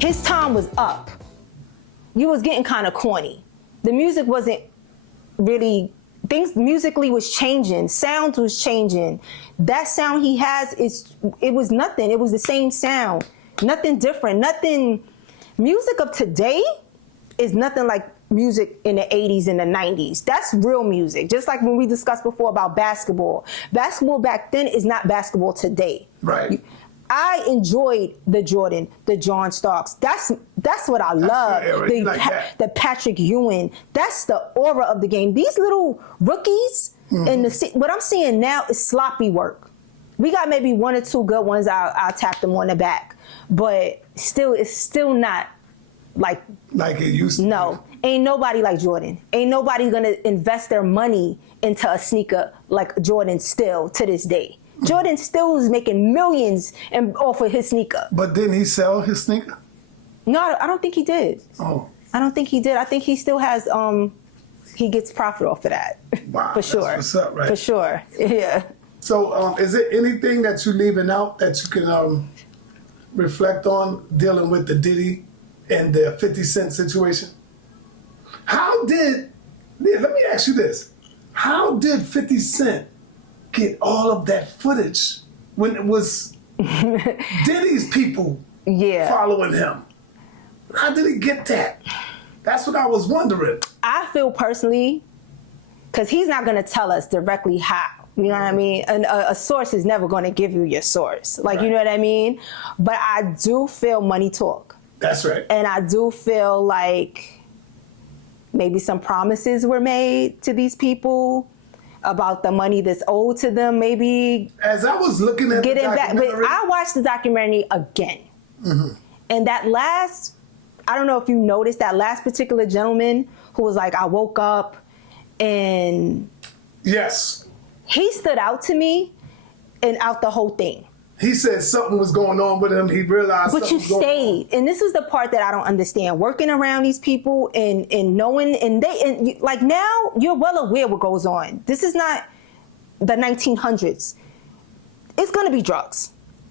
His time was up. You was getting kind of corny. The music wasn't really, things musically was changing, sounds was changing. That sound he has, it was nothing. It was the same sound, nothing different, nothing. Music of today is nothing like music in the 80s and the 90s. That's real music. Just like when we discussed before about basketball. Basketball back then is not basketball today. Right. I enjoyed the Jordan, the John Starks. That's what I love. The Patrick Ewing. That's the aura of the game. These little rookies, what I'm seeing now is sloppy work. We got maybe one or two good ones. I'll tap them on the back, but it's still not like it used to. No, ain't nobody like Jordan. Ain't nobody gonna invest their money into a sneaker like Jordan still to this day. Jordan still is making millions off of his sneaker. But didn't he sell his sneaker? No, I don't think he did. Oh. I don't think he did. I think he still has, he gets profit off of that. Wow, for sure. That's what's up, right? For sure, yeah. So is there anything that you're leaving out that you can reflect on dealing with the Diddy and the 50 Cent situation? Let me ask you this. How did 50 Cent get all of that footage when it was Diddy's people following him? How did he get that? That's what I was wondering. I feel personally, because he's not going to tell us directly how. You know what I mean? A source is never going to give you your source. Like, you know what I mean? But I do feel money talk. That's right. And I do feel like maybe some promises were made to these people about the money that's owed to them, maybe. As I was looking at getting back, but I watched the documentary again. And that last, I don't know if you noticed, that last particular gentleman who was like, I woke up and... Yes. He stood out to me and out the whole thing. He said something was going on with him. He realized but you stayed. And this is the part that I don't understand. Working around these people and knowing, and like now you're well aware what goes on. This is not the 1900s. It's going to be drugs,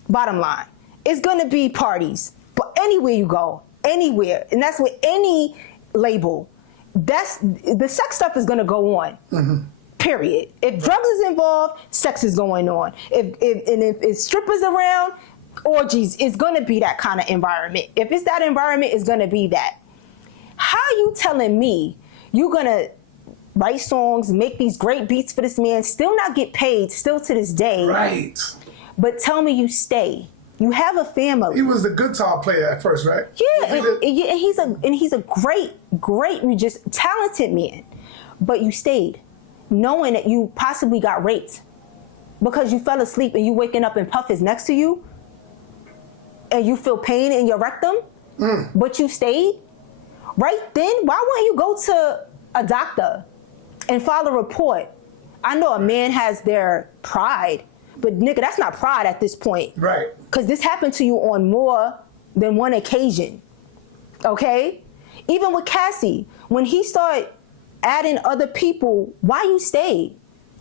bottom line. It's going to be parties. But anywhere you go, anywhere, and that's with any label, the sex stuff is going to go on. Period. If drugs is involved, sex is going on. If strippers around, orgies, it's going to be that kind of environment. If it's that environment, it's going to be that. How you telling me you're going to write songs, make these great beats for this man, still not get paid, still to this day? Right. But tell me you stay. You have a family. He was the guitar player at first, right? Yeah, and he's a great, just talented man. But you stayed, knowing that you possibly got raped because you fell asleep and you waking up and Puff is next to you and you feel pain in your rectum, but you stayed. Right then, why wouldn't you go to a doctor and file a report? I know a man has their pride, but nigga, that's not pride at this point. Right. Because this happened to you on more than one occasion, okay? Even with Cassie, when he started adding other people, why you stayed?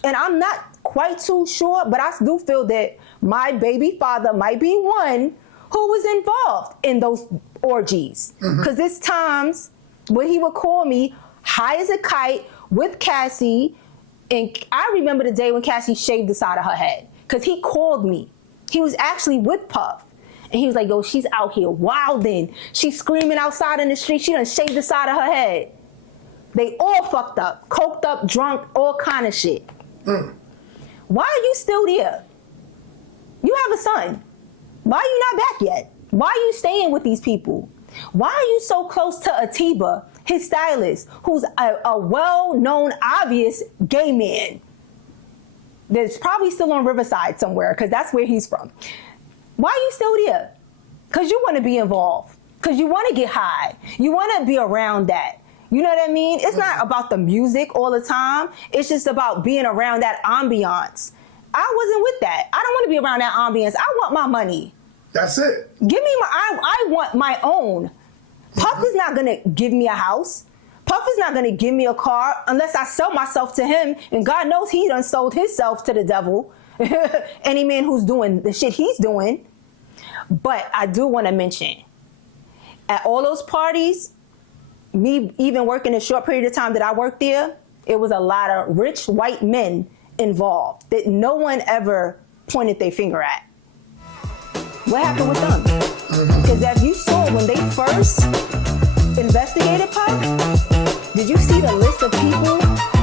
And I'm not quite too sure, but I do feel that my baby father might be one who was involved in those orgies. Because there's times when he would call me high as a kite with Cassie, and I remember the day when Cassie shaved the side of her head, because he called me. He was actually with Puff. And he was like, yo, she's out here wilding. She's screaming outside in the street. She done shaved the side of her head. They all fucked up, coked up, drunk, all kind of shit. Why are you still there? You have a son. Why are you not back yet? Why are you staying with these people? Why are you so close to Atiba, his stylist, who's a well-known, obvious gay man that's probably still on Riverside somewhere, because that's where he's from? Why are you still there? Because you want to be involved. Because you want to get high. You want to be around that. You know what I mean? It's not about the music all the time. It's just about being around that ambiance. I wasn't with that. I don't want to be around that ambiance. I want my money. That's it. Give me I want my own. Puff is not going to give me a house. Puff is not going to give me a car unless I sell myself to him. And God knows he done sold himself to the devil. Any man who's doing the shit he's doing. But I do want to mention, At all those parties, me even working the short period of time that I worked there, it was a lot of rich white men involved that no one ever pointed their finger at. What happened with them? Because as you saw when they first investigated Puff, did you see the list of people